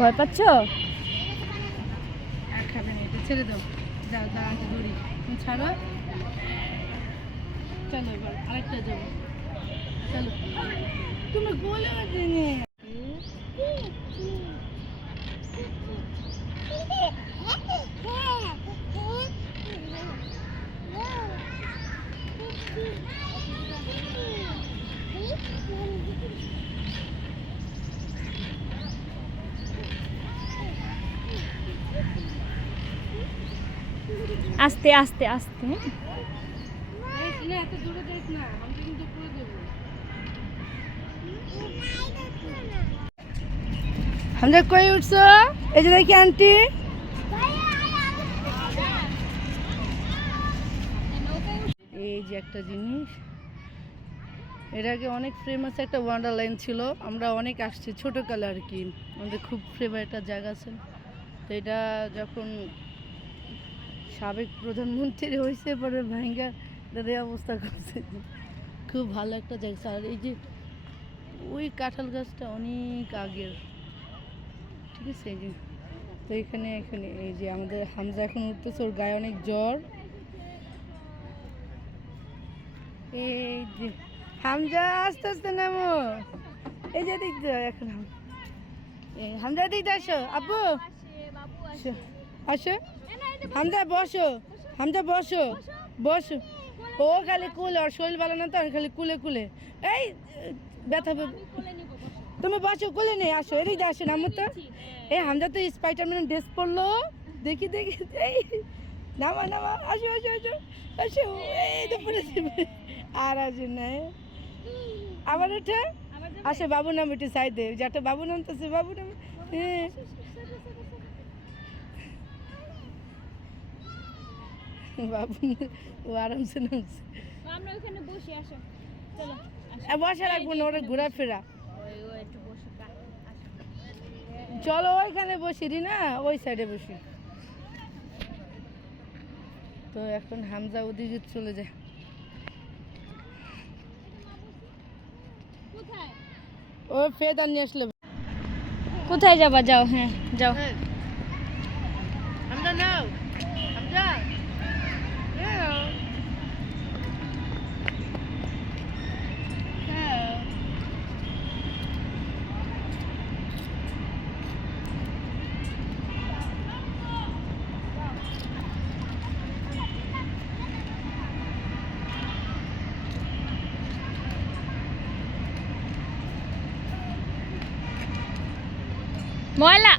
ভয় পাচ্ছ? আর খাবে না, এটা ছেড়ে দাও। যাও দাঁড়াতে ধরি, ছাড়ো। চলো এবার আরেকটা যাবো, চলো। তুমি বলে দিনে আস্তে আস্তে আস্তে। এত দূরে যাইস না, আমি কিন্তু পুরো দেবো। হামজা কই উঠছো? এই যে দেখি আন্টি। এই যে একটা জিনিস, এর আগে অনেক ফেমাস একটা ওয়ান্ডারল্যান্ড ছিল, আমরা অনেক আসছি ছোটোকালে আর কি, আমাদের খুব ফেভারিট একটা জায়গা আছে। তো এটা যখন সাবেক প্রধানমন্ত্রী হয়েছে পরে ভাঙ্গা তাদের অবস্থা করছে। খুব ভালো একটা জায়গা। আর এই যে ওই কাঁঠাল গাছটা অনেক আগের, ঠিক আছে। এই যে তো এখানে এই যে আমাদের হামজা এখন উঠতেছে, ওর গায়ে অনেক জ্বর। এই যে হামজা আস্তে আস্তে নামো, এই যে দিক এখন হামজা দিক আসো, আব্বু আসো। হামজা বসো, হামজা বসো, বসো। ও খালি কুলে, ওর শরীর ভালো না তো, খালি কুলে কুলে। এই ব্যথা, তুমি বসো, কুলে নেই, আসো এদিকে আসো, নামো তো। এই হামজা তো স্পাইডারম্যান ড্রেস পরলো, দেখি দেখি। এই নামা নামা, আসো আসো আসো আসো। এই তো পড়েছি, আর আসো না। আবার ওঠে আসে, বাবু নাম একটু সাইডে, যেটা বাবু নামতেছে, বাবু নাম। হ্যাঁ বাবু ও আরামসে নামছে। আমরা ওখানে বসে আসো, চলো। বসে রাখবো না, ওরা ঘোরাফেরা। চলো ওইখানে বসি না, ওই সাইডে বসি। তো এখন হামজা ওদিকে চলে যায়। ও ফেদার নিয়ে আসলে। কোথায় যাবা? যাও, হ্যাঁ যাও। হামজা নাও, হামজা ময়লা।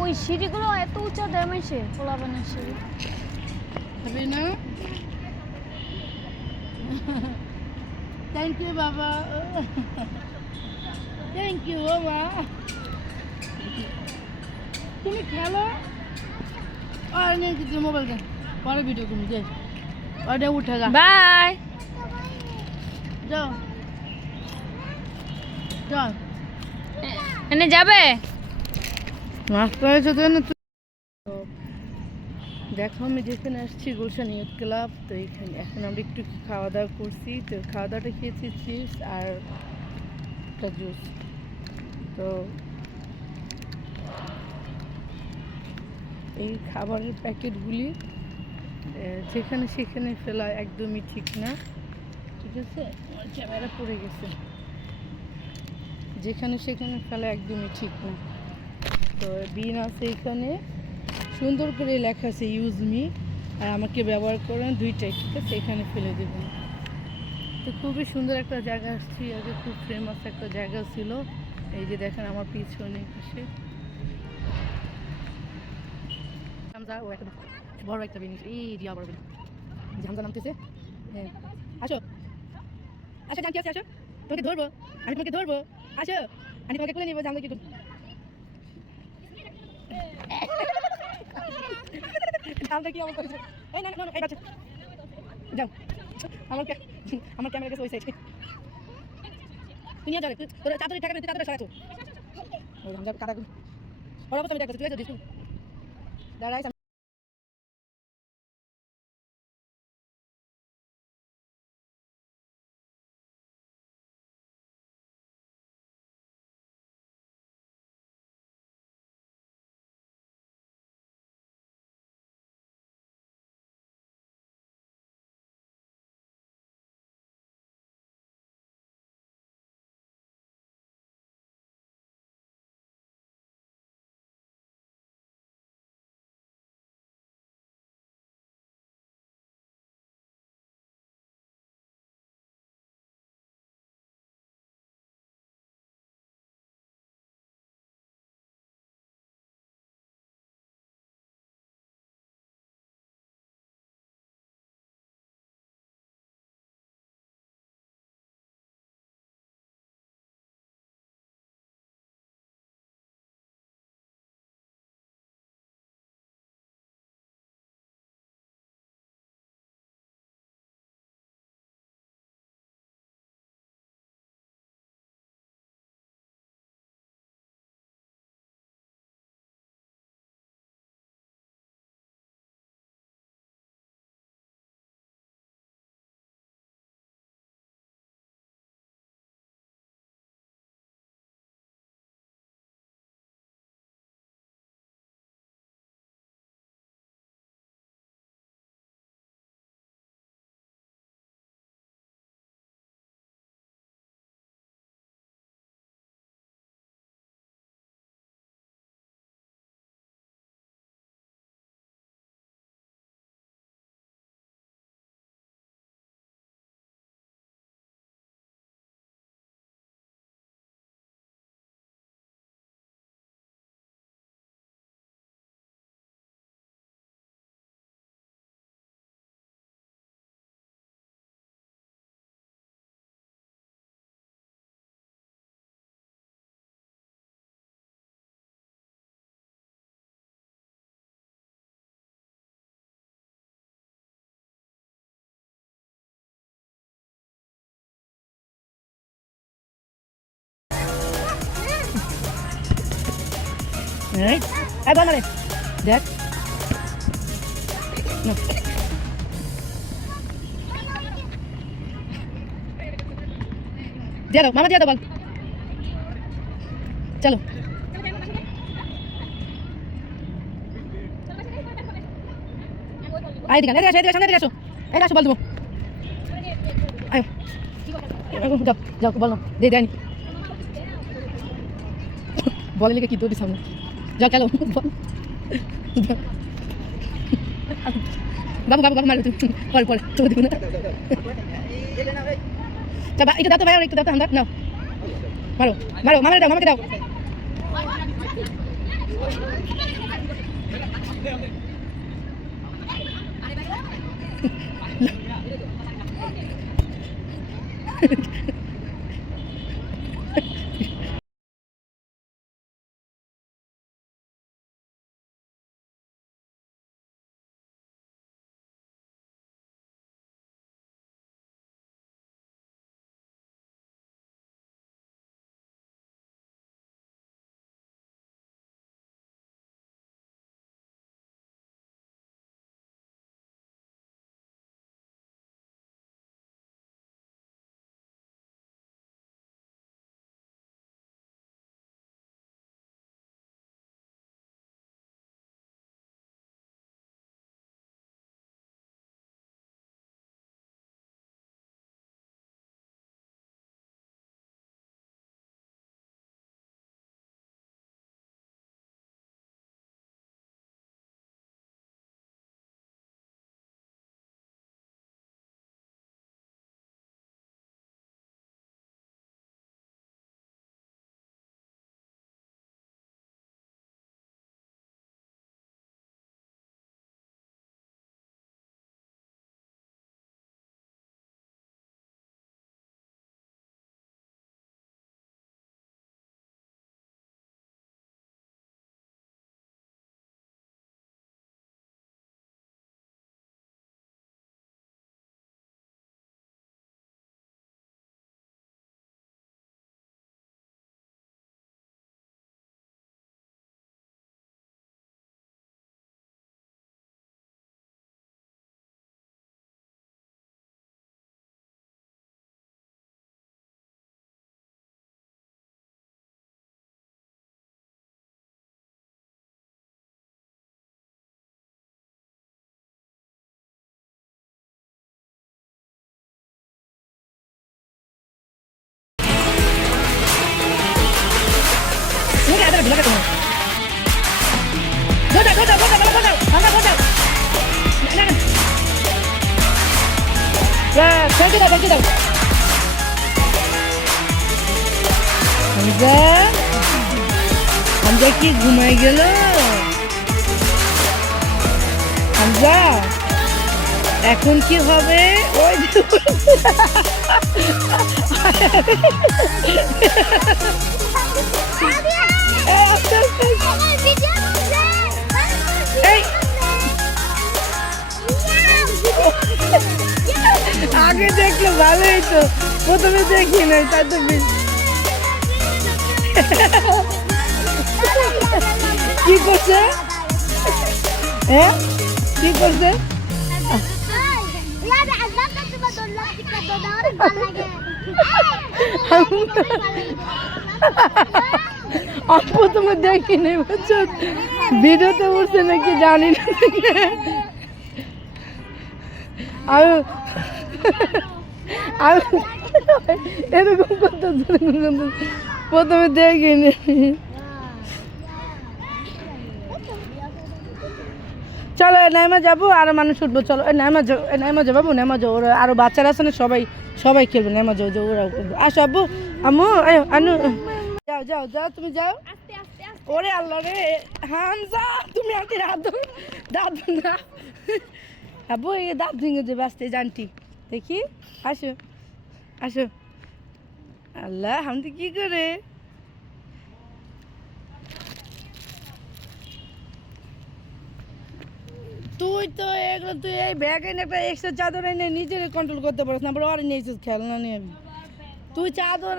ওই সিঁড়িগুলো এত উঁচা দেয়, পোলাবানের সিঁড়ি। হবে না। থ্যাংক ইউ বাবা, থ্যাংক ইউ বাবা। তুমি খেলো আর নেই কিছু, মোবাইল দেন, পরে ভিডিও করুন। যাই ওটা উঠে গা, বাই। যাও যাও। এনে যাবে? নাস্তা হয়েছে তো না। দেখো আমি যেখানে আসছি গুলশান ইয়ুথ ক্লাব, তো এখানে এখন আমরা একটু খাওয়া দাওয়া করছি। তো খাওয়া দাওয়াটা খেয়েছি চিপস আর একটা জুস। তো এই খাবারের প্যাকেটগুলি যেখানে সেখানে ফেলা একদমই ঠিক না, ঠিক আছে। আমার ক্যামেরা পড়ে গেছে, যেখানে সেখানে ফেলা একদমই ঠিক না। তো বিন আছে এখানে, সুন্দর করে লেখা আছে ইউজ মি, আর আমাকে ব্যবহার করেন, দুইটাই, ঠিক আছে। এখানে ফেলে দেবেন। তো খুবই সুন্দর একটা জায়গা আসছি, আগে খুব ফেমাস একটা জায়গা ছিল। এই যে দেখেন আমার পিছনে পাশে বড় একটা জিনিস, এই দিয়া বড় ঝামঝা নামতেছে। হ্যাঁ আসো আসো, জানকি আছে, আসো তোমাকে ধরবো, আমি তোমাকে ধরবো, আসো আমি তোমাকে খুলে নিবো, জানলে কি করবো। কি অবস্থা করেছে? এই না এই বাচ্চা যাও, আমার ক্যামেরা গেছে ওই সাইডে। তুই নিয়ে যাবে, তোর চাদরের টাকা দিতে, চাদরে সরাতো। ওই হামজা কাটা ওর অবস্থা আমি দেখতেছি, তুই আছিস দাঁড়াই। এই এই বল না রে দেখ না দিয়ে দাও মামা দিয়ে দাও বল চলো আই দিকে এদিকে আসো এদিকে সামনে এদিকে আসো এই আসো বল দেবো আয় যাও যাও বল না দে দেয়নি বলে লিখে কি দৌড়ি সামনে যাও খেলো বাবু বাবু বাবু মারো তুই পরে পরে তো দিব না চল একটু দাও তো ভাই একটু দাও তো আমরা নাও মারো মারো মামাকে দাও মামাকে দাও ব্যাংকে দাও হামজা হামজা কি ঘুমাই গেল হামজা এখন কি হবে ওই এই আগে দেখলে ভালোই তো প্রথমে দেখি নাই তাই তো কি করছে হ্যাঁ কি করছে আমি প্রথমে দেখি নাই বুঝছো ভিডিওতে উঠছে নাকি জানি না এরকম করতে প্রথমে দেখিনি চলো নাইমা যাবো আরো মানুষ উঠবো চলো নাইমা যাবো নাইমা যাবো ওরা আরো বাচ্চারা আছে না সবাই খেলবে নাইমা যাও ওরা আসো আব্বু আম্মু আনু যাও তুমি যাও ওরে আল্লাহ রে হামজা তুমি আগে দাদু না আব্বু এই দাঁত ভেঙে যাবে আসতে জানটি দেখি আসো আল্লাহ হামদি কি করে তুই এই ব্যাগ এনে একটা এক্সট্রা চাদর এনে নিজের কন্ট্রোল করতে পারিস না আর নিয়েছিস খেলনা নিয়ে তুই চাদর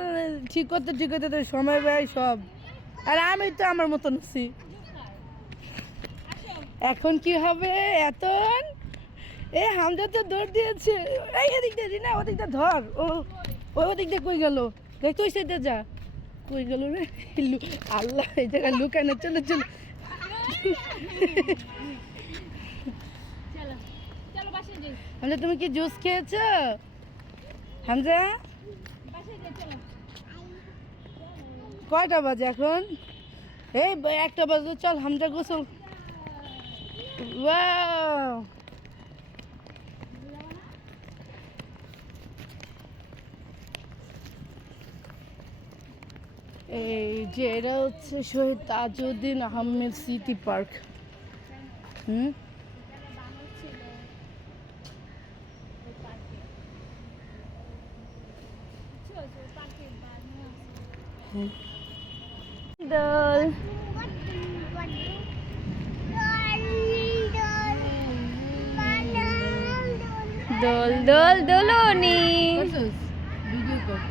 ঠিক করতে তোর সময় ব্যয় সব আর আমি তো আমার মতন আছি এখন কি হবে এখন এ হামজা তো দৌড় দিয়েছে এই এদিক দিয়ে না ওদিকটা ধর ওদিক দিয়ে কই গেল দেখ তুই সেটা যা কই গেল রে আল্লাহ এই জায়গায় লুকানো চলো হামজা তুমি কি জুস খেয়েছো হামজা কয়টা বাজে এখন এই 1টা বাজে চল হামজা গোসল ওয়াও এই যে এটা হচ্ছে শহীদ তাজউদ্দিন আহমেদ স্মৃতি পার্ক দোল দোলনি ভিডিও কর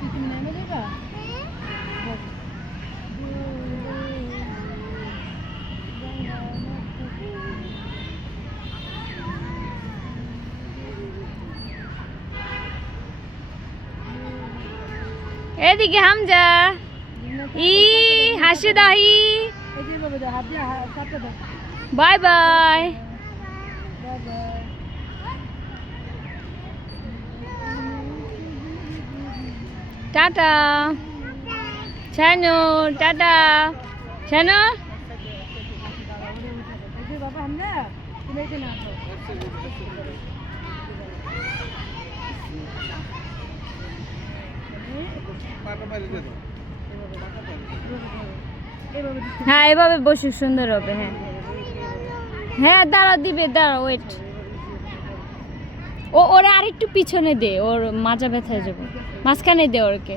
তুমি নেমে যাবা এদিকে হামজা হাসি দাহি bye bye tata Chanu tata Chanu বাবা আমরা তুমি এখানে আসো হ্যাঁ এভাবে বসে সুন্দর হবে হ্যাঁ দাঁড়া ওয়েট ওরা আরেকটু পিছনে দে ওর মাজা ব্যথায় যাবে মাঝখানে দে ওরকে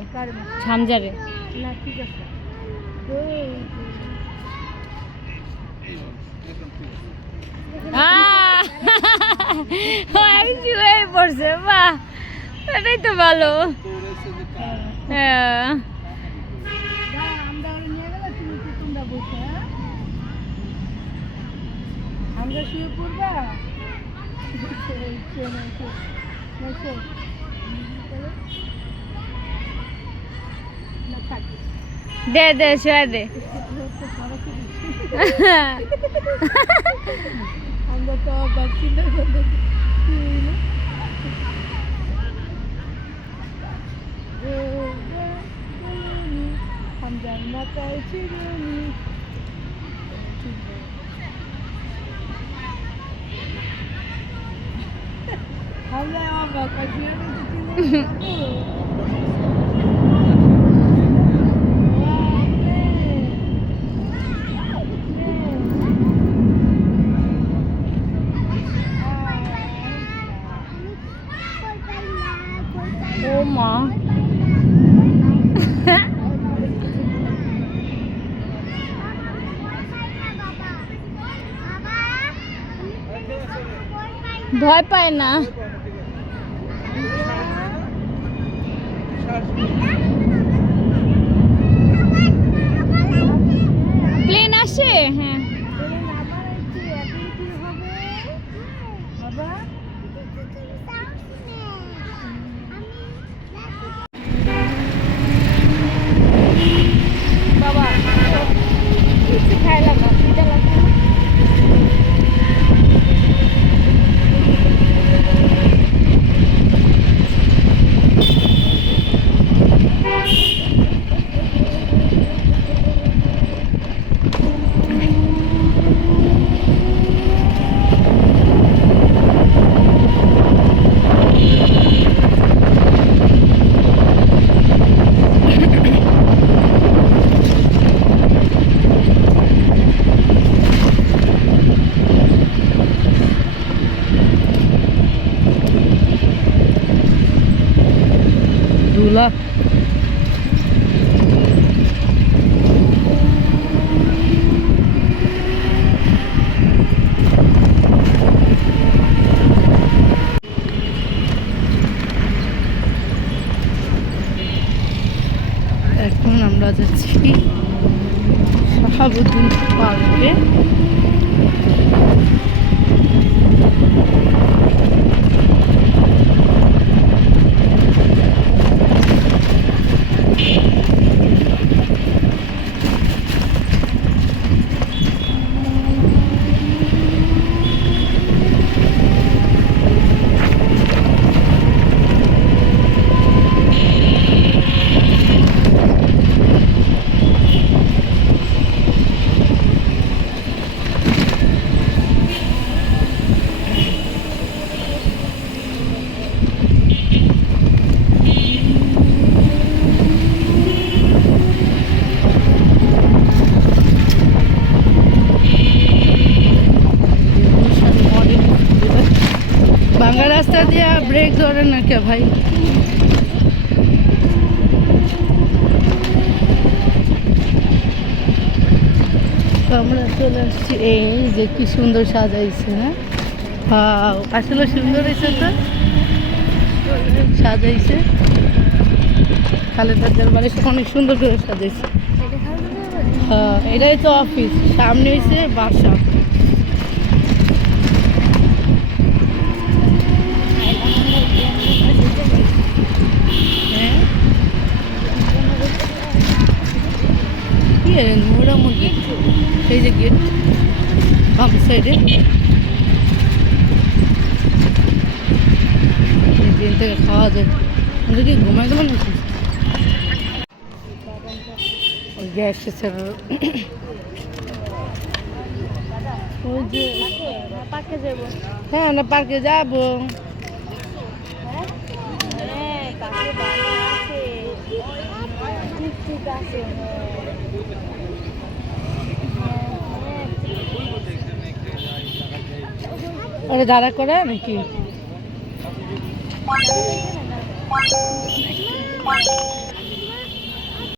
হামজারে না ঠিক আছে আমি শুয়ে পড়ছে বাহ এটাই তো ভালো হ্যাঁ আমরা শুয়ে পড়বা দে শুয়ে দে আমরা তো বাচ্চিদের মধ্যে হামজার মাথায় চিরুনি ও মা ভয় পায় না। প্লেন আসে, হ্যাঁ। বাবা কিছু খাইলাম না, খিদে লাগছে। ধুলা এখন আমরা যাচ্ছি শাহাবুদ্দিন পার্কে। ভাঙা রাস্তা দিয়ে ব্রেক ধরে না কে ভাই? তো আমরা চলে আসছি, এই যে কি সুন্দর সাজাইছে। হ্যাঁ আসলে সুন্দর হয়েছে, তো সাজাইছে খালেদা জিয়ার বাড়ি অনেক সুন্দর করে সাজাইছে। হ্যাঁ এটাই তো অফিস, সামনে হয়েছে বাসা। মোটামুটি এই যে গেট বাম সাইডে দিন থেকে খাওয়া যায়। কিন্তু কি ঘুমাই দেবো নাকি? গ্যাস হ্যাঁ না পার্কে যাবো। ওরা দাঁড়া করে নাকি?